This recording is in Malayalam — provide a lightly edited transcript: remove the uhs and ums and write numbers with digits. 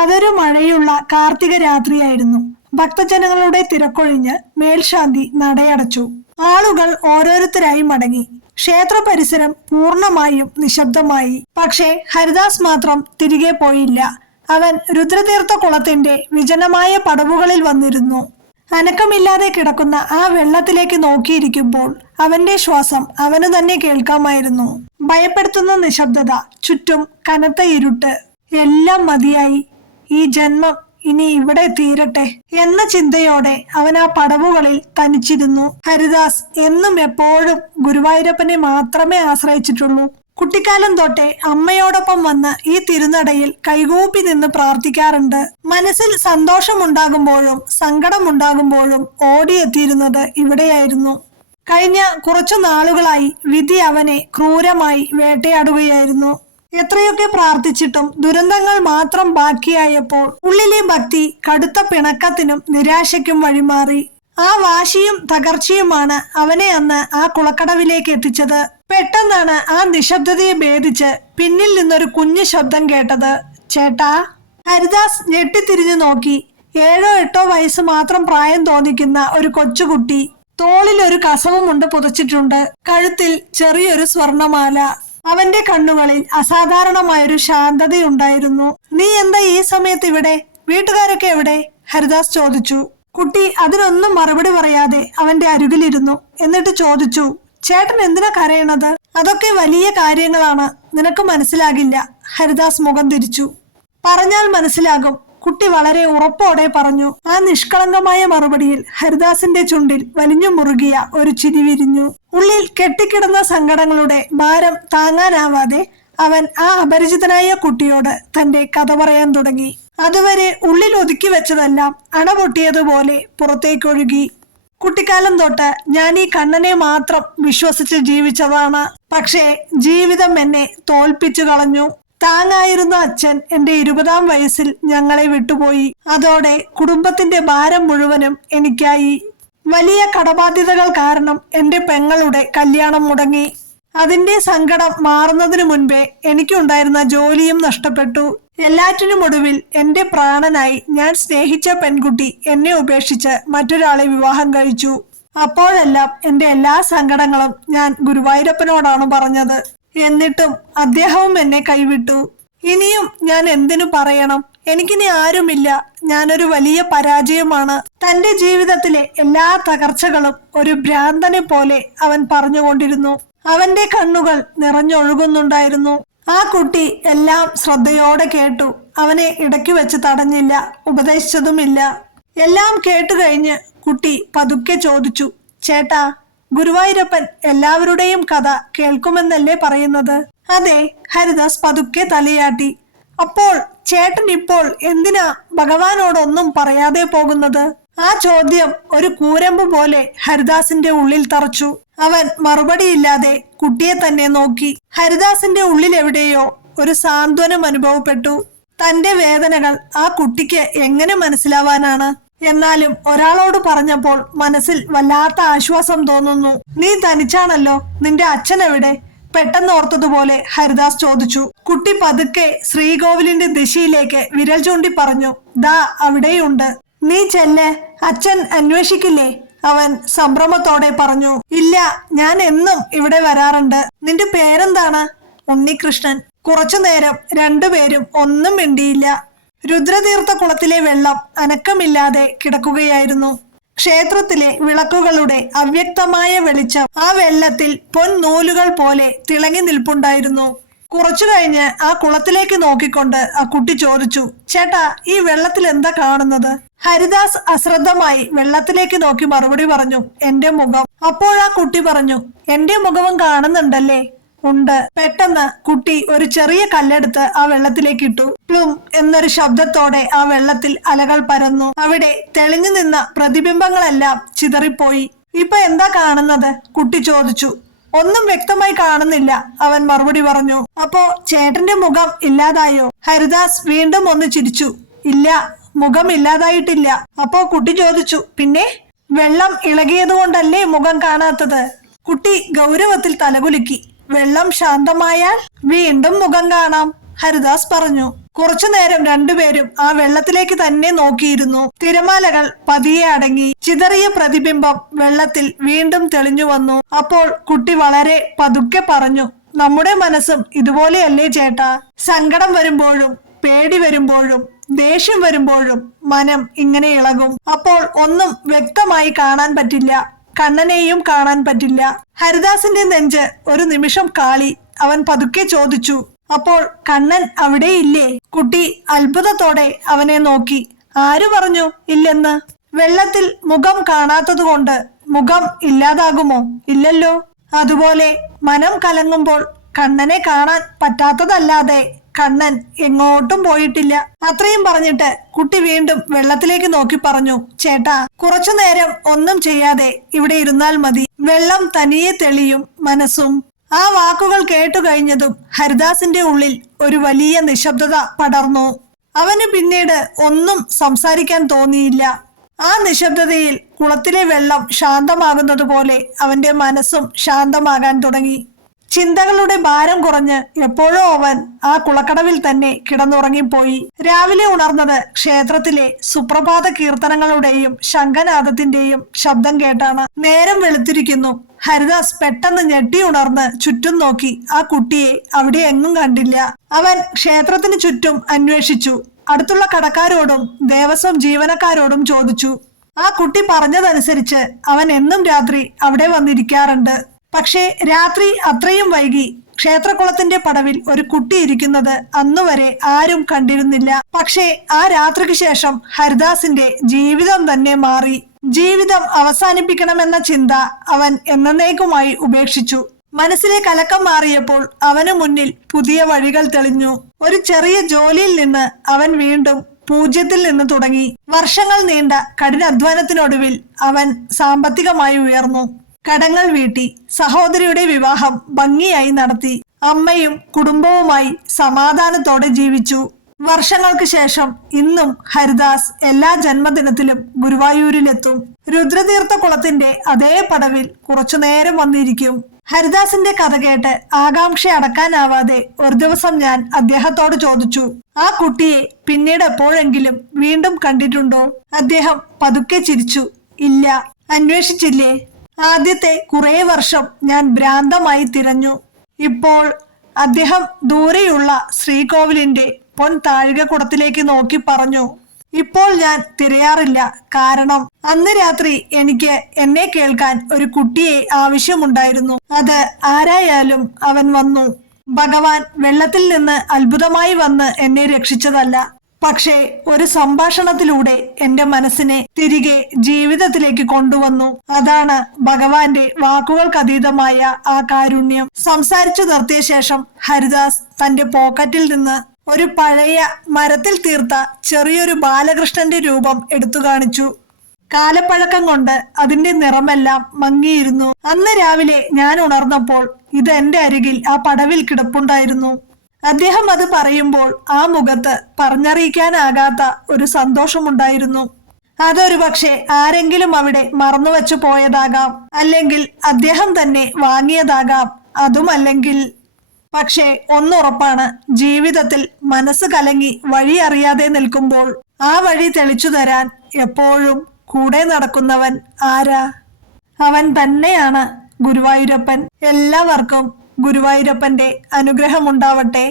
അതൊരു മഴയുള്ള കാർത്തിക രാത്രിയായിരുന്നു. ഭക്തജനങ്ങളുടെ തിരക്കൊഴിഞ്ഞ് മേൽശാന്തി നടയടച്ചു. ആളുകൾ ഓരോരുത്തരായി മടങ്ങി. ക്ഷേത്ര പരിസരം പൂർണ്ണമായും നിശബ്ദമായി. പക്ഷേ ഹരിദാസ് മാത്രം തിരികെ പോയില്ല. അവൻ രുദ്രതീർത്ഥ കുളത്തിന്റെ വിജനമായ പടവുകളിൽ വന്നിരുന്നു. അനക്കമില്ലാതെ കിടക്കുന്ന ആ വെള്ളത്തിലേക്ക് നോക്കിയിരിക്കുമ്പോൾ അവന്റെ ശ്വാസം അവന് തന്നെ കേൾക്കാമായിരുന്നു. ഭയപ്പെടുത്തുന്ന നിശബ്ദത, ചുറ്റും കനത്ത ഇരുട്ട്. എല്ലാം മതിയായി, ഈ ജന്മം ഇനി ഇവിടെ തീരട്ടെ എന്ന ചിന്തയോടെ അവൻ ആ പടവുകളിൽ തനിച്ചിരുന്നു. ഹരിദാസ് എന്നും എപ്പോഴും ഗുരുവായൂരപ്പനെ മാത്രമേ ആശ്രയിച്ചിട്ടുള്ളൂ. കുട്ടിക്കാലം തൊട്ടേ അമ്മയോടൊപ്പം വന്ന് ഈ തിരുനടയിൽ കൈകൂപ്പി നിന്ന് പ്രാർത്ഥിക്കാറുണ്ട്. മനസ്സിൽ സന്തോഷമുണ്ടാകുമ്പോഴും സങ്കടമുണ്ടാകുമ്പോഴും ഓടിയെത്തിയിരുന്നത് ഇവിടെയായിരുന്നു. കഴിഞ്ഞ കുറച്ചു നാളുകളായി വിധി അവനെ ക്രൂരമായി വേട്ടയാടുകയായിരുന്നു. എത്രയൊക്കെ പ്രാർത്ഥിച്ചിട്ടും ദുരന്തങ്ങൾ മാത്രം ബാക്കിയായപ്പോൾ ഉള്ളിലെ ഭക്തി കടുത്ത പിണക്കത്തിനും നിരാശയ്ക്കും വഴിമാറി. ആ വാശിയും തകർച്ചയുമാണ് അവനെ അന്ന് ആ കുളക്കടവിലേക്ക് എത്തിച്ചത്. പെട്ടെന്നാണ് ആ നിശബ്ദതയെ ഭേദിച്ച് പിന്നിൽ നിന്നൊരു കുഞ്ഞു ശബ്ദം കേട്ടത്. ചേട്ടാ. ഹരിദാസ് ഞെട്ടിത്തിരിഞ്ഞു നോക്കി. 7-8 വയസ്സ് മാത്രം പ്രായം തോന്നിക്കുന്ന ഒരു കൊച്ചുകുട്ടി. തോളിൽ ഒരു കസവുമുണ്ട് പുതച്ചിട്ടുണ്ട്. കഴുത്തിൽ ചെറിയൊരു സ്വർണമാല. അവന്റെ കണ്ണുകളിൽ അസാധാരണമായൊരു ശാന്തതയുണ്ടായിരുന്നു. നീ എന്താ ഈ സമയത്ത് ഇവിടെ? വീട്ടുകാരൊക്കെ എവിടെ? ഹരിദാസ് ചോദിച്ചു. കുട്ടി അതിനൊന്നും മറുപടി പറയാതെ അവന്റെ അരികിലിരുന്നു. എന്നിട്ട് ചോദിച്ചു, ചേട്ടൻ എന്തിനാ കരയണത്? അതൊക്കെ വലിയ കാര്യങ്ങളാണ്, നിനക്ക് മനസ്സിലാകില്ല. ഹരിദാസ് മുഖം തിരിച്ചു. പറഞ്ഞാൽ മനസ്സിലാകും, കുട്ടി വളരെ ഉറപ്പോടെ പറഞ്ഞു. ആ നിഷ്കളങ്കമായ മറുപടിയിൽ ഹരിദാസിന്റെ ചുണ്ടിൽ വലിഞ്ഞു മുറുകിയ ഒരു ചിരി വിരിഞ്ഞു. ഉള്ളിൽ കെട്ടിക്കിടന്ന സങ്കടങ്ങളുടെ ഭാരം താങ്ങാനാവാതെ അവൻ ആ അപരിചിതനായ കുട്ടിയോട് തന്റെ കഥ പറയാൻ തുടങ്ങി. അതുവരെ ഉള്ളിൽ ഒതുക്കി വെച്ചതെല്ലാം അണപൊട്ടിയതുപോലെ പുറത്തേക്കൊഴുകി. കുട്ടിക്കാലം തൊട്ട് ഞാൻ ഈ കണ്ണനെ മാത്രം വിശ്വസിച്ച് ജീവിച്ചതാണ്. പക്ഷേ ജീവിതം എന്നെ തോൽപ്പിച്ചു കളഞ്ഞു. താങ്ങായിരുന്ന അച്ഛൻ എന്റെ 20-ാം വയസ്സിൽ ഞങ്ങളെ വിട്ടുപോയി. അതോടെ കുടുംബത്തിന്റെ ഭാരം മുഴുവനും എനിക്കായി. വലിയ കടബാധ്യതകൾ കാരണം എന്റെ പെങ്ങളുടെ കല്യാണം മുടങ്ങി. അതിന്റെ സങ്കടം മാറുന്നതിനു മുൻപേ എനിക്കുണ്ടായിരുന്ന ജോലിയും നഷ്ടപ്പെട്ടു. എല്ലാറ്റിനുമൊടുവിൽ എന്റെ പ്രാണനായി ഞാൻ സ്നേഹിച്ച പെൺകുട്ടി എന്നെ ഉപേക്ഷിച്ച് മറ്റൊരാളെ വിവാഹം കഴിച്ചു. അപ്പോഴെല്ലാം എന്റെ എല്ലാ സങ്കടങ്ങളും ഞാൻ ഗുരുവായൂരപ്പനോടാണ് പറഞ്ഞത്. എന്നിട്ടും അദ്ദേഹവും എന്നെ കൈവിട്ടു. ഇനിയും ഞാൻ എന്തിനു പറയണം? എനിക്കിനി ആരുമില്ല. ഞാനൊരു വലിയ പരാജയമാണ്. തന്റെ ജീവിതത്തിലെ എല്ലാ തകർച്ചകളും ഒരു ഭ്രാന്തനെ പോലെ അവൻ പറഞ്ഞുകൊണ്ടിരുന്നു. അവന്റെ കണ്ണുകൾ നിറഞ്ഞൊഴുകുന്നുണ്ടായിരുന്നു. ആ കുട്ടി എല്ലാം ശ്രദ്ധയോടെ കേട്ടു. അവനെ ഇടയ്ക്ക് വെച്ച് തടഞ്ഞില്ല, ഉപദേശിച്ചതുമില്ല. എല്ലാം കേട്ടുകഴിഞ്ഞ് കുട്ടി പതുക്കെ ചോദിച്ചു, ചേട്ടാ, ഗുരുവായൂരപ്പൻ എല്ലാവരുടെയും കഥ കേൾക്കുമെന്നല്ലേ പറയുന്നത്? അതെ. ഹരിദാസ് പതുക്കെ തലയാട്ടി. അപ്പോൾ ചേട്ടൻ ഇപ്പോൾ എന്തിനാ ഭഗവാനോടൊന്നും പറയാതെ പോകുന്നത്? ആ ചോദ്യം ഒരു കൂരമ്പ് പോലെ ഹരിദാസിന്റെ ഉള്ളിൽ തറച്ചു. അവൻ മറുപടിയില്ലാതെ കുട്ടിയെ തന്നെ നോക്കി. ഹരിദാസിന്റെ ഉള്ളിൽ എവിടെയോ ഒരു സാന്ത്വനം അനുഭവപ്പെട്ടു. തന്റെ വേദനകൾ ആ കുട്ടിക്ക് എങ്ങനെ മനസ്സിലാവാനാണ്? എന്നാലും ഒരാളോട് പറഞ്ഞപ്പോൾ മനസ്സിൽ വല്ലാത്ത ആശ്വാസം തോന്നുന്നു. നീ തനിച്ചാണല്ലോ, നിന്റെ അച്ഛൻ എവിടെ? പെട്ടെന്ന് ഓർത്തതുപോലെ ഹരിദാസ് ചോദിച്ചു. കുട്ടി പതുക്കെ ശ്രീകോവിലിന്റെ ദിശയിലേക്ക് വിരൽ ചൂണ്ടി പറഞ്ഞു, ദാ അവിടെയുണ്ട്. നീ ചെല്ല്, അച്ഛൻ അന്വേഷിക്കില്ലേ? അവൻ സംഭ്രമത്തോടെ പറഞ്ഞു. ഇല്ല, ഞാൻ എന്നും ഇവിടെ വരാറുണ്ട്. നിന്റെ പേരെന്താണ്? ഉണ്ണികൃഷ്ണൻ. കുറച്ചുനേരം രണ്ടുപേരും ഒന്നും മിണ്ടിയില്ല. രുദ്രതീർത്ഥ കുളത്തിലെ വെള്ളം അനക്കമില്ലാതെ കിടക്കുകയായിരുന്നു. ക്ഷേത്രത്തിലെ വിളക്കുകളുടെ അവ്യക്തമായ വെളിച്ചം ആ വെള്ളത്തിൽ പൊന്നൂലുകൾ പോലെ തിളങ്ങി നിൽപ്പുണ്ടായിരുന്നു. കുറച്ചു കഴിഞ്ഞ് ആ കുളത്തിലേക്ക് നോക്കിക്കൊണ്ട് ആ കുട്ടി ചോദിച്ചു, ചേട്ടാ, ഈ വെള്ളത്തിൽ എന്താ കാണുന്നത്? ഹരിദാസ് അശ്രദ്ധമായി വെള്ളത്തിലേക്ക് നോക്കി മറുപടി പറഞ്ഞു, എന്റെ മുഖം. അപ്പോഴാ കുട്ടി പറഞ്ഞു, എന്റെ മുഖവും കാണുന്നുണ്ടല്ലേ? ഉണ്ട്. പെട്ടെന്ന് കുട്ടി ഒരു ചെറിയ കല്ലെടുത്ത് ആ വെള്ളത്തിലേക്ക് ഇട്ടു. പ്ലും എന്നൊരു ശബ്ദത്തോടെ ആ വെള്ളത്തിൽ അലകൾ പരന്നു. അവിടെ തെളിഞ്ഞു നിന്ന പ്രതിബിംബങ്ങളെല്ലാം ചിതറിപ്പോയി. ഇപ്പൊ എന്താ കാണുന്നത്? കുട്ടി ചോദിച്ചു. ഒന്നും വ്യക്തമായി കാണുന്നില്ല, അവൻ മറുപടി പറഞ്ഞു. അപ്പോ ചേട്ടന്റെ മുഖം ഇല്ലാതായോ? ഹരിദാസ് വീണ്ടും ഒന്ന് ചിരിച്ചു. ഇല്ല, മുഖം ഇല്ലാതായിട്ടില്ല. അപ്പോ കുട്ടി ചോദിച്ചു, പിന്നെ? വെള്ളം ഇളകിയതുകൊണ്ടല്ലേ മുഖം കാണാത്തത്? കുട്ടി ഗൗരവത്തിൽ തലകുലുക്കി. വെള്ളം ശാന്തമായാൽ വീണ്ടും മുഖം കാണാം, ഹരിദാസ് പറഞ്ഞു. കുറച്ചുനേരം രണ്ടുപേരും ആ വെള്ളത്തിലേക്ക് തന്നെ നോക്കിയിരുന്നു. തിരമാലകൾ പതിയെ അടങ്ങി. ചിതറിയ പ്രതിബിംബം വെള്ളത്തിൽ വീണ്ടും തെളിഞ്ഞു വന്നു. അപ്പോൾ കുട്ടി വളരെ പതുക്കെ പറഞ്ഞു, നമ്മുടെ മനസ്സും ഇതുപോലെയല്ലേ ചേട്ടാ? സങ്കടം വരുമ്പോഴും പേടി വരുമ്പോഴും ദേഷ്യം വരുമ്പോഴും മനം ഇങ്ങനെ ഇളകും. അപ്പോൾ ഒന്നും വ്യക്തമായി കാണാൻ പറ്റില്ല, കണ്ണനെയും കാണാൻ പറ്റില്ല. ഹരിദാസിന്റെ നെഞ്ച് ഒരു നിമിഷം കാളി. അവൻ പതുക്കെ ചോദിച്ചു, അപ്പോൾ കണ്ണൻ അവിടെയില്ലേ? കുട്ടി അത്ഭുതത്തോടെ അവനെ നോക്കി. ആര് പറഞ്ഞു ഇല്ലെന്ന്? വെള്ളത്തിൽ മുഖം കാണാത്തതുകൊണ്ട് മുഖം ഇല്ലാതാകുമോ? ഇല്ലല്ലോ. അതുപോലെ മനം കലങ്ങുമ്പോൾ കണ്ണനെ കാണാൻ പറ്റാത്തതല്ലാതെ കണ്ണൻ എങ്ങോട്ടും പോയിട്ടില്ല. അത്രയും പറഞ്ഞിട്ട് കുട്ടി വീണ്ടും വെള്ളത്തിലേക്ക് നോക്കി പറഞ്ഞു, ചേട്ടാ, കുറച്ചു നേരം ഒന്നും ചെയ്യാതെ ഇവിടെ ഇരുന്നാൽ മതി. വെള്ളം തനിയെ തെളിയും, മനസ്സും. ആ വാക്കുകൾ കേട്ടുകഴിഞ്ഞതും ഹരിദാസിന്റെ ഉള്ളിൽ ഒരു വലിയ നിശബ്ദത പടർന്നു. അവന് പിന്നീട് ഒന്നും സംസാരിക്കാൻ തോന്നിയില്ല. ആ നിശബ്ദതയിൽ കുളത്തിലെ വെള്ളം ശാന്തമാകുന്നത് പോലെ അവന്റെ മനസ്സും ശാന്തമാകാൻ തുടങ്ങി. ചിന്തകളുടെ ഭാരം കുറഞ്ഞ് എപ്പോഴോ അവൻ ആ കുളക്കടവിൽ തന്നെ കിടന്നുറങ്ങിപ്പോയി. രാവിലെ ഉണർന്നത് ക്ഷേത്രത്തിലെ സുപ്രഭാത കീർത്തനങ്ങളുടെയും ശംഖനാദത്തിന്റെയും ശബ്ദം കേട്ടാണ്. നേരം വെളുത്തിരിക്കുന്നു. ഹരിദാസ് പെട്ടെന്ന് ഞെട്ടി ഉണർന്ന് ചുറ്റും നോക്കി. ആ കുട്ടിയെ അവിടെ എങ്ങും കണ്ടില്ല. അവൻ ക്ഷേത്രത്തിന് ചുറ്റും അന്വേഷിച്ചു. അടുത്തുള്ള കടക്കാരോടും ദേവസ്വം ജീവനക്കാരോടും ചോദിച്ചു. ആ കുട്ടി പറഞ്ഞതനുസരിച്ച് അവൻ എന്നും രാത്രി അവിടെ വന്നിരിക്കാറുണ്ട്. പക്ഷേ രാത്രി അത്രയും വൈകി ക്ഷേത്രകുളത്തിന്റെ പടവിൽ ഒരു കുട്ടി ഇരിക്കുന്നത് അന്നുവരെ ആരും കണ്ടിരുന്നില്ല. പക്ഷേ ആ രാത്രിക്ക് ശേഷം ഹരിദാസിന്റെ ജീവിതം തന്നെ മാറി. ജീവിതം അവസാനിപ്പിക്കണമെന്ന ചിന്ത അവൻ എന്നേക്കുമായി ഉപേക്ഷിച്ചു. മനസ്സിലെ കലക്കം മാറിയപ്പോൾ അവന് മുന്നിൽ പുതിയ വഴികൾ തെളിഞ്ഞു. ഒരു ചെറിയ ജോലിയിൽ നിന്ന് അവൻ വീണ്ടും പൂജ്യത്തിൽ നിന്ന് തുടങ്ങി. വർഷങ്ങൾ നീണ്ട കഠിനാധ്വാനത്തിനൊടുവിൽ അവൻ സാമ്പത്തികമായി ഉയർന്നു. കടങ്ങൾ വീട്ടി. സഹോദരിയുടെ വിവാഹം ഭംഗിയായി നടത്തി. അമ്മയും കുടുംബവുമായി സമാധാനത്തോടെ ജീവിച്ചു. വർഷങ്ങൾക്ക് ശേഷം ഇന്നും ഹരിദാസ് എല്ലാ ജന്മദിനത്തിലും ഗുരുവായൂരിലെത്തും. രുദ്രതീർത്ഥ കുളത്തിന്റെ അതേ പടവിൽ കുറച്ചുനേരം വന്നിരിക്കും. ഹരിദാസിന്റെ കഥ കേട്ട് ആകാംക്ഷ അടക്കാനാവാതെ ഒരു ദിവസം ഞാൻ അദ്ദേഹത്തോട് ചോദിച്ചു, ആ കുട്ടിയെ പിന്നീട് എപ്പോഴെങ്കിലും വീണ്ടും കണ്ടിട്ടുണ്ടോ? അദ്ദേഹം പതുക്കെ ചിരിച്ചു. ഇല്ല. അന്വേഷിച്ചില്ലേ? ആദ്യത്തെ കുറെ വർഷം ഞാൻ ഭ്രാന്തമായി തിരഞ്ഞു. ഇപ്പോൾ അദ്ദേഹം ദൂരെയുള്ള ശ്രീകോവിലിന്റെ പൊൻ താഴികക്കുടത്തിലേക്ക് നോക്കി പറഞ്ഞു, ഇപ്പോൾ ഞാൻ തിരയാറില്ല. കാരണം അന്ന് രാത്രി എനിക്ക് എന്നെ കേൾക്കാൻ ഒരു കുട്ടിയെ ആവശ്യമുണ്ടായിരുന്നു. അത് ആരായാലും അവൻ വന്നു. ഭഗവാൻ വെള്ളത്തിൽ നിന്ന് അത്ഭുതമായി വന്ന് എന്നെ രക്ഷിച്ചതല്ല, പക്ഷേ ഒരു സംഭാഷണത്തിലൂടെ എന്റെ മനസ്സിനെ തിരികെ ജീവിതത്തിലേക്ക് കൊണ്ടുവന്നു. അതാണ് ഭഗവാന്റെ വാക്കുകൾക്കതീതമായ ആ കാരുണ്യം. സംസാരിച്ചു നിർത്തിയ ശേഷം ഹരിദാസ് തന്റെ പോക്കറ്റിൽ നിന്ന് ഒരു പഴയ മരത്തിൽ തീർത്ത ചെറിയൊരു ബാലകൃഷ്ണന്റെ രൂപം എടുത്തു കാണിച്ചു. കാലപ്പഴക്കം കൊണ്ട് അതിന്റെ നിറമെല്ലാം മങ്ങിയിരുന്നു. അന്ന് രാവിലെ ഞാൻ ഉണർന്നപ്പോൾ ഇത് എന്റെ അരികിൽ ആ പടവിൽ കിടപ്പുണ്ടായിരുന്നു. അദ്ദേഹം അത് പറയുമ്പോൾ ആ മുഖത്ത് പറഞ്ഞറിയിക്കാനാകാത്ത ഒരു സന്തോഷമുണ്ടായിരുന്നു. അതൊരു പക്ഷേ ആരെങ്കിലും അവിടെ മറന്നുവെച്ചു പോയതാകാം, അല്ലെങ്കിൽ അദ്ദേഹം തന്നെ വാങ്ങിയതാകാം. അതുമല്ലെങ്കിൽ പക്ഷേ ഒന്നുറപ്പാണ്, ജീവിതത്തിൽ മനസ്സ് കലങ്ങി വഴി അറിയാതെ നിൽക്കുമ്പോൾ ആ വഴി തെളിച്ചു തരാൻ എപ്പോഴും കൂടെ നടക്കുന്നവൻ ആരാ? അവൻ തന്നെയാണ് ഗുരുവായൂരപ്പൻ. എല്ലാവർക്കും ഗുരുവായൂരപ്പന്റെ അനുഗ്രഹമുണ്ടാവട്ടെ.